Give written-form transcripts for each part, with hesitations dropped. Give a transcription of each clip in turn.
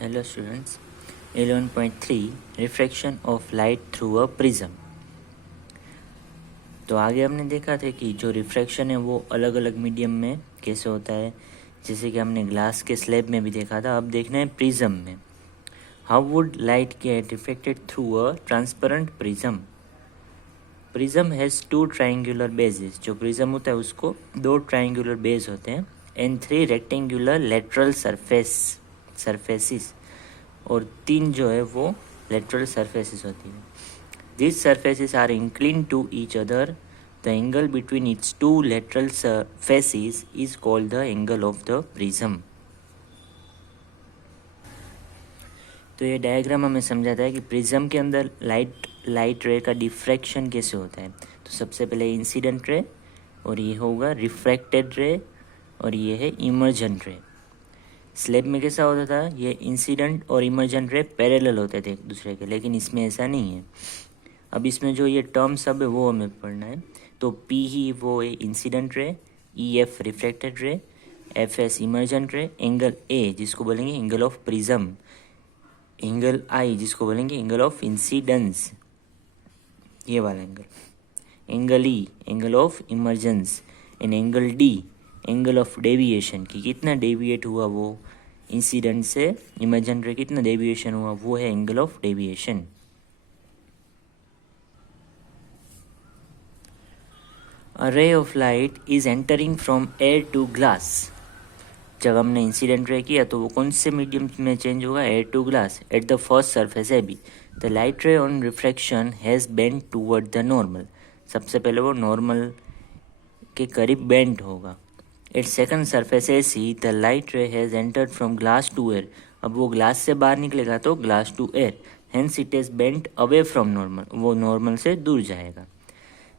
Hello students, 11.3 refraction of light through a prism. तो आगे हमने देखा था कि जो रिफ्रैक्शन है वो अलग अलग मीडियम में कैसे होता है, जैसे कि हमने ग्लास के स्लैब में भी देखा था। अब देखना है प्रिज्म में। How would light get reflected through a transparent prism. Prism has two triangular bases. जो प्रिज्म होता है उसको दो ट्राइंगुलर बेस होते हैं and three rectangular lateral surfaces, और तीन जो है वो लेटरल सरफेसिस होती है। This surfaces are incline to each other. The angle between its two lateral faces is called the angle of the prism. तो ये डायग्राम हमें समझाता है कि प्रिज्म के अंदर लाइट रे का डिफ्रैक्शन कैसे होता है। तो सबसे पहले इंसिडेंट रे, और ये होगा रिफ्रैक्टेड रे, और ये है इमर्जेंट रे। स्लैब में कैसा होता था, ये इंसिडेंट और इमर्जेंट रे पैरेलल होते थे एक दूसरे के, लेकिन इसमें ऐसा नहीं है। अब इसमें जो ये टर्म सब है वो हमें पढ़ना है। तो पी ही वो है incident ray, E F reflected ray, F S emergent रे, एंगल ए जिसको बोलेंगे एंगल ऑफ प्रिज्म, एंगल आई जिसको बोलेंगे एंगल ऑफ इंसिडेंस, ये वाला angle, angle E angle of emergence, and angle D angle of deviation, कि कितना डेविएट हुआ वो इंसिडेंट से, इमर्जेंट रे कितना डेविएशन हुआ, वो है angle of deviation. A ray of light is entering from air to glass। जब हमने इंसिडेंट रे किया तो वो कौन से मीडियम में चेंज होगा, air to glass, at the first surface A B. The light ray on refraction has bend toward the normal. सबसे पहले वो नॉर्मल के करीब बेंड होगा। At second surface A C the light ray has entered from glass to air. अब वो glass से बाहर निकलेगा तो glass to air, hence it is bend away from normal, वो नॉर्मल से दूर जाएगा।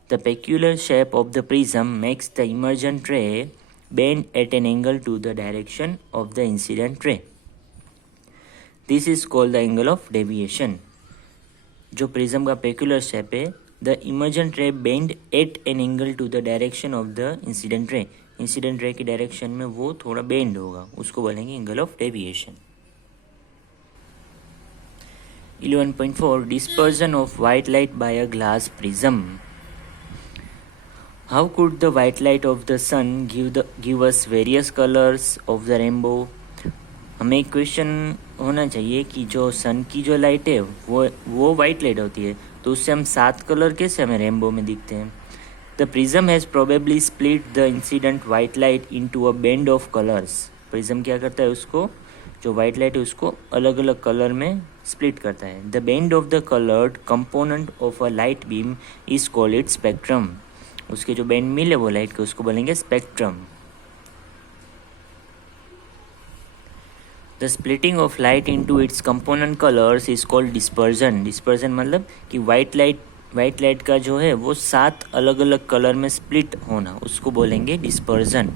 The peculiar shape of the prism makes the emergent ray bend at an angle to the direction of the incident ray. This is called the angle of deviation. जो prism का peculiar shape है, the emergent ray bend at an angle to the direction of the incident ray. Incident ray की direction में वो थोड़ा bend होगा, उसको बोलेंगे angle of deviation. 11.4 dispersion of white light bye a glass prism. How could the white light of the sun give us various colors of the rainbow? हमें एक question होना चाहिए कि जो सन की जो लाइट है वो वाइट लाइट होती है, तो उससे हम 7 कलर कैसे हमें रेनबो में दिखते हैं। The prism has probably split the incident white light into a band of colours. Prism क्या करता है, उसको जो वाइट लाइट है उसको अलग अलग कलर में स्प्लिट करता है। The band of the coloured component of a light beam is called it spectrum. उसके जो बैंड मिल है वो लाइट के, उसको बोलेंगे spectrum. The splitting of light into its component colours is called dispersion. Dispersion मतलब कि वाइट लाइट का जो है वो 7 अलग अलग कलर में स्प्लिट होना, उसको बोलेंगे डिस्पर्जन।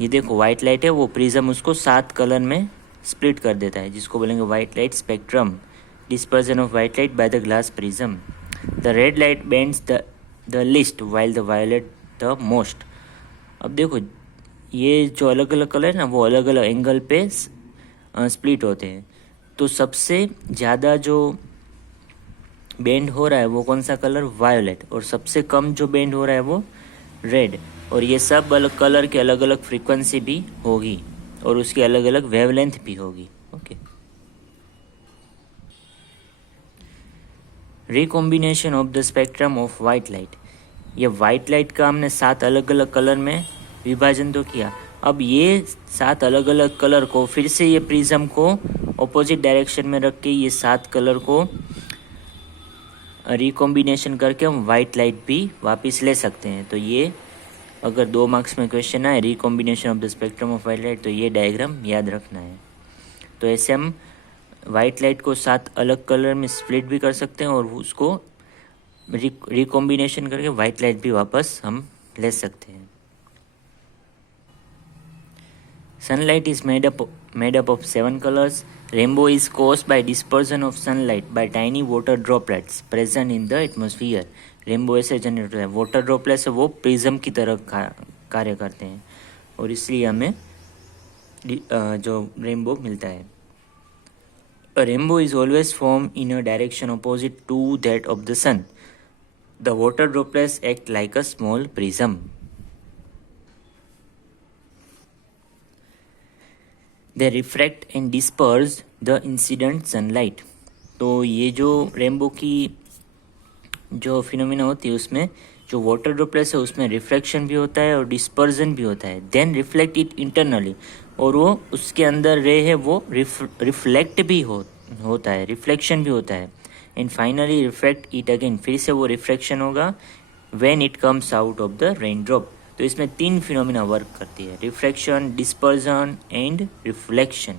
ये देखो वाइट लाइट है, वो प्रिज्म उसको 7 कलर में स्प्लिट कर देता है, जिसको बोलेंगे white light spectrum. Dispersion of white light by the glass prism. The red light bends the least while the violet the most. अब देखो ये जो अलग अलग कलर है ना, वो अलग अलग एंगल पे स्प्लिट होते हैं। तो सबसे ज़्यादा जो बेंड हो रहा है वो कौन सा कलर, वायोलेट, और सबसे कम जो बेंड हो रहा है वो रेड। और ये सब अलग कलर के अलग अलग फ्रीक्वेंसी भी होगी और उसकी अलग अलग वेवलेंथ भी होगी। Okay, recombination of the spectrum of white light. ये वाइट लाइट का हमने 7 अलग अलग कलर में विभाजन तो किया। अब ये 7 अलग अलग कलर को फिर से ये प्रिज्म को ऑपोजिट डायरेक्शन में रख के ये 7 कलर को रिकॉम्बिनेशन करके हम वाइट लाइट भी वापस ले सकते हैं। तो ये अगर 2 मार्क्स में क्वेश्चन आए recombination of the spectrum of white light, तो ये डायग्राम याद रखना है। तो ऐसे हम वाइट लाइट को 7 अलग कलर में स्प्लिट भी कर सकते हैं और उसको रिकॉम्बिनेशन करके वाइट लाइट भी वापस हम ले सकते हैं। Sunlight is made up of 7 colours. Rainbow is caused by dispersion of sunlight by tiny water droplets present in the atmosphere। Rainbow ऐसे जनरेट होता है, वाटर ड्रॉपलेट्स वो प्रिज्म की तरह कार्य करते हैं और इसलिए हमें जो रेनबो मिलता है। A rainbow is always formed in a direction opposite to that of the sun. The water droplets act like a small prism. They refract and disperse the incident sunlight. तो ये जो रेनबो की जो phenomena होती है उसमें जो water droplets है उसमें रिफ्लेक्शन भी होता है और डिस्पर्जन भी होता है. देन रिफ्लेक्ट इट इंटरनली, और वो उसके अंदर रे है वो रिफ्लेक्ट भी होता है, रिफ्लेक्शन भी होता है. And finally reflect it again, फिर से वो रिफ्लेक्शन होगा when it comes out of the rain drop. तो इसमें 3 फिनोमिना वर्क करती है: रिफ्लेक्शन, डिस्पर्जन एंड रिफ्लेक्शन.